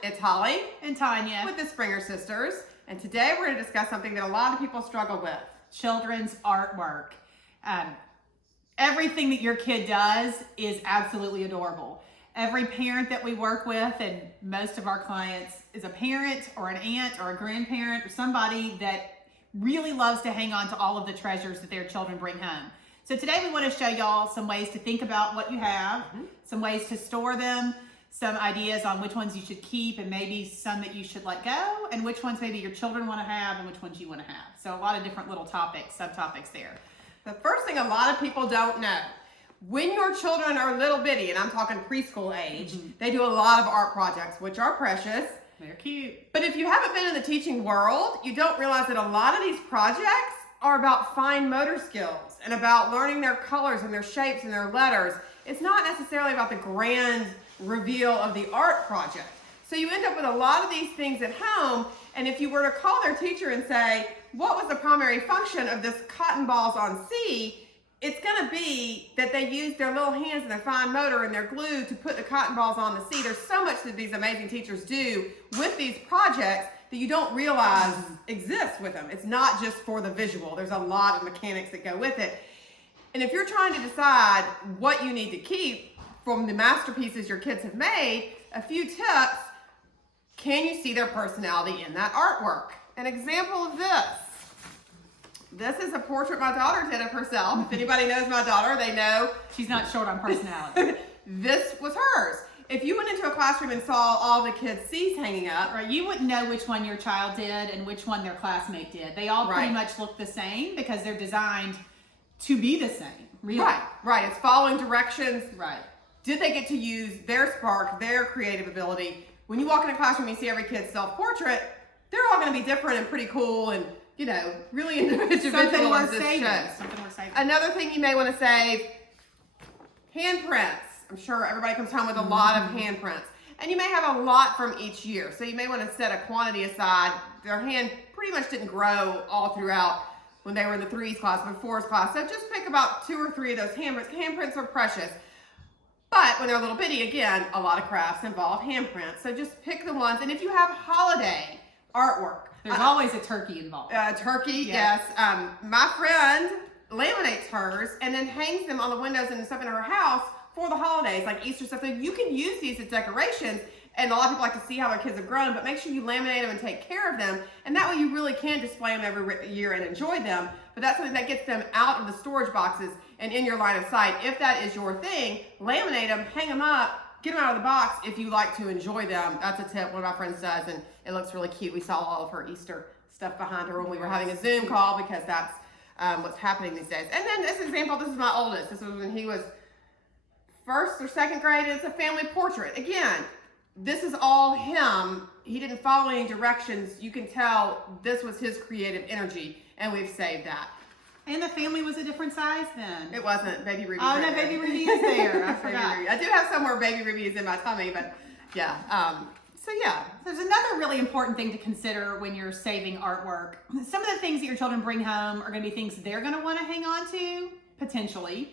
It's Holly and Tanya with the Springer Sisters, and today we're going to discuss something that a lot of people struggle with. Children's artwork. Everything that your kid does is absolutely adorable. Every parent that we work with, and most of our clients, is a parent or an aunt or a grandparent or somebody that really loves to hang on to all of the treasures that their children bring home. So today we want to show y'all some ways to think about what you have, some ways to store them, some ideas on which ones you should keep and maybe some that you should let go, and which ones maybe your children want to have and which ones you want to have. So a lot of different little topics, subtopics there. The first thing a lot of people don't know, when your children are little bitty, and I'm talking preschool age, they do a lot of art projects, which are precious. They're cute. But if you haven't been in the teaching world, you don't realize that a lot of these projects are about fine motor skills and about learning their colors and their shapes and their letters. It's not necessarily about the grand reveal of the art project. So you end up with a lot of these things at home, and if you were to call their teacher and say, what was the primary function of this cotton balls on C, it's gonna be that they use their little hands and their fine motor and their glue to put the cotton balls on the C. There's so much that these amazing teachers do with these projects that you don't realize exists with them. It's not just for the visual. There's a lot of mechanics that go with it. And if you're trying to decide what you need to keep from the masterpieces your kids have made, a few tips. Can you see their personality in that artwork? An example of this. This is a portrait my daughter did of herself. If anybody knows my daughter, they know She's not short on personality. this was hers. If you went into a classroom and saw all the kids' C's hanging up, Right, you wouldn't know which one your child did and which one their classmate did. They all pretty much look the same because they're designed to be the same, really. Right. It's following directions. Right. Did they get to use their spark, their creative ability? When you walk in a classroom and you see every kid's self-portrait, they're all going to be different and pretty cool and, you know, really individual. Something worth saving. Another thing you may want to save, handprints. I'm sure everybody comes home with a lot of handprints. And you may have a lot from each year. So you may want to set a quantity aside. Their hand pretty much didn't grow all throughout when they were in the 3s class, but 4s class. So just pick about 2 or 3 of those handprints. Handprints are precious. But when they're a little bitty, again, a lot of crafts involve handprints. So just pick the ones. And if you have holiday artwork. There's always a turkey involved. Turkey, yes. My friend laminates hers and then hangs them on the windows and stuff in her house for the holidays, like Easter stuff. So you can use these as decorations, and a lot of people like to see how their kids have grown, but make sure you laminate them and take care of them, and that way you really can display them every year and enjoy them. But that's something that gets them out of the storage boxes and in your line of sight. If that is your thing, laminate them, hang them up, get them out of the box if you like to enjoy them. That's a tip one of my friends does, and it looks really cute. We saw all of her Easter stuff behind her when we were having a Zoom call because that's what's happening these days. And then this example, this is my oldest. This was when he was 1st or 2nd grade, and it's a family portrait. Again, this is all him. He didn't follow any directions. You can tell this was his creative energy, and we've saved that. And the family was a different size then. It wasn't. Baby Ruby. Oh, no, Baby Ruby is there. I forgot. I do have somewhere Baby Ruby is in my tummy, but yeah. So yeah. There's another really important thing to consider when you're saving artwork. Some of the things that your children bring home are going to be things they're going to want to hang on to, potentially.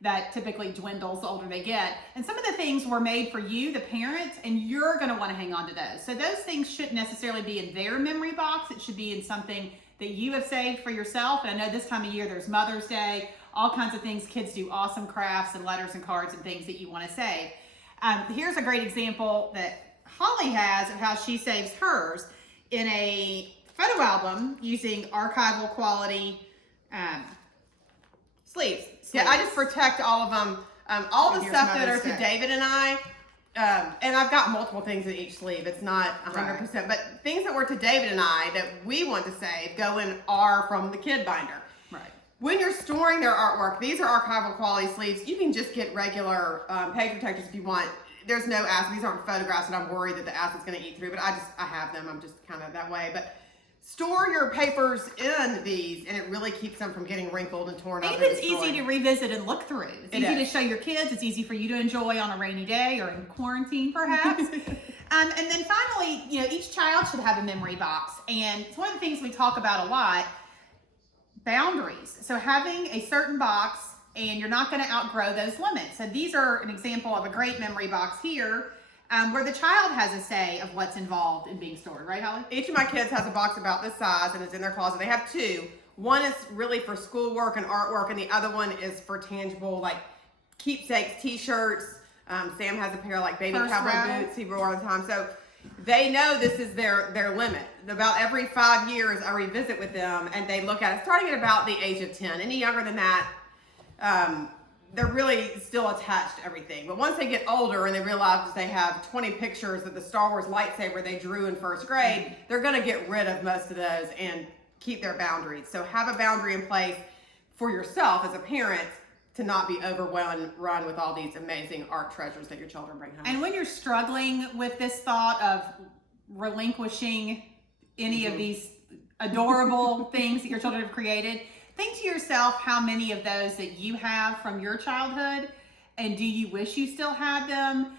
That typically dwindles the older they get. And some of the things were made for you, the parent, and you're going to want to hang on to those. So those things shouldn't necessarily be in their memory box. It should be in something that you have saved for yourself. And I know this time of year there's Mother's Day, all kinds of things. Kids do awesome crafts and letters and cards and things that you want to save. Here's a great example that Holly has of how she saves hers in a photo album using archival quality sleeves. Yeah, I just protect all of them. All the stuff that are to David and I, and I've got multiple things in each sleeve. It's not 100%, but things that were to David and I that we want to save go in are from the kid binder. Right. When you're storing their artwork, these are archival quality sleeves. You can just get regular page protectors if you want. There's no acid. These aren't photographs, and I'm worried that the acid's going to eat through, but I have them. I'm just kind of that way. But store your papers in these, and it really keeps them from getting wrinkled and torn up. And it's easy to revisit and look through. It's easy to show your kids. It's easy for you to enjoy on a rainy day or in quarantine, perhaps. And then finally, you know, each child should have a memory box. And it's one of the things we talk about a lot, boundaries. So having a certain box, and you're not going to outgrow those limits. So these are an example of a great memory box here. where the child has a say of what's involved in being stored, right, Holly? Each of my kids has a box about this size and it's in their closet. They have two. One is really for schoolwork and artwork, and the other one is for tangible, like keepsakes, t-shirts. Sam has a pair of like baby cowboy boots he wore all the time. So they know this is their limit. About every 5 years, I revisit with them and they look at it, starting at about the age of 10. Any younger than that, they're really still attached to everything. But once they get older and they realize that they have 20 pictures of the Star Wars lightsaber they drew in first grade, they're gonna get rid of most of those and keep their boundaries. So have a boundary in place for yourself as a parent to not be overwhelmed with all these amazing art treasures that your children bring home. And when you're struggling with this thought of relinquishing any of these adorable things that your children have created, think to yourself how many of those that you have from your childhood, and do you wish you still had them?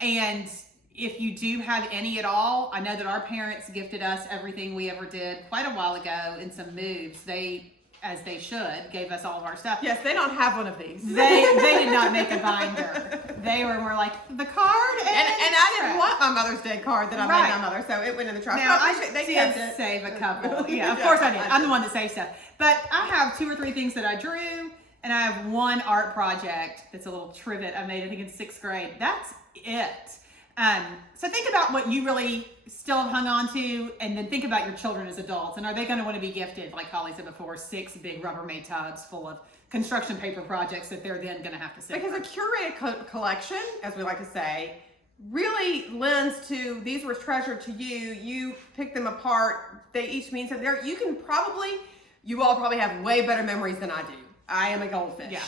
And if you do have any at all, I know that our parents gifted us everything we ever did quite a while ago in some moves. They, as they should, gave us all of our stuff. Yes, they don't have one of these. They did not make a binder. They were more like the card and I didn't want my Mother's Day card that I made my mother, so it went in the trash. Now, they did save a couple. Yeah, of course I did. I'm the one that saves stuff. But I have 2 or 3 things that I drew, and I have one art project that's a little trivet I made, I think in 6th grade. That's it. So think about what you really still have hung on to, and then think about your children as adults. And are they going to want to be gifted, like Holly said before, 6 big Rubbermaid tubs full of construction paper projects that they're then going to have to save? Because a curated collection, as we like to say, really lends to, these were treasured to you. You pick them apart. They each mean something. You all probably have way better memories than I do. I am a goldfish. Yeah.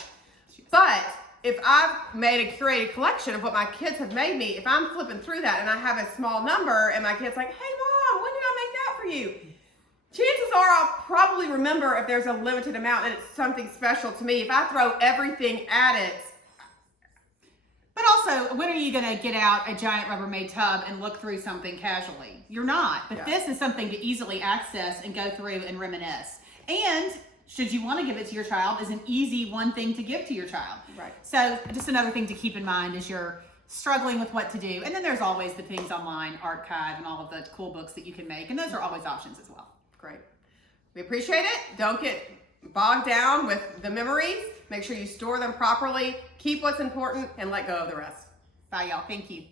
But if I've made a curated collection of what my kids have made me, if I'm flipping through that and I have a small number and my kid's like, hey mom, when did I make that for you? Chances are I'll probably remember if there's a limited amount and it's something special to me. If I throw everything at it. But also, when are you going to get out a giant Rubbermaid tub and look through something casually? You're not. But this is something to easily access and go through and reminisce. And should you want to give it to your child, is an easy one thing to give to your child. Right. So just another thing to keep in mind as you're struggling with what to do. And then there's always the things online, Archive, and all of the cool books that you can make. And those are always options as well. Great. We appreciate it. Don't get bogged down with the memories. Make sure you store them properly, keep what's important, and let go of the rest. Bye, y'all. Thank you.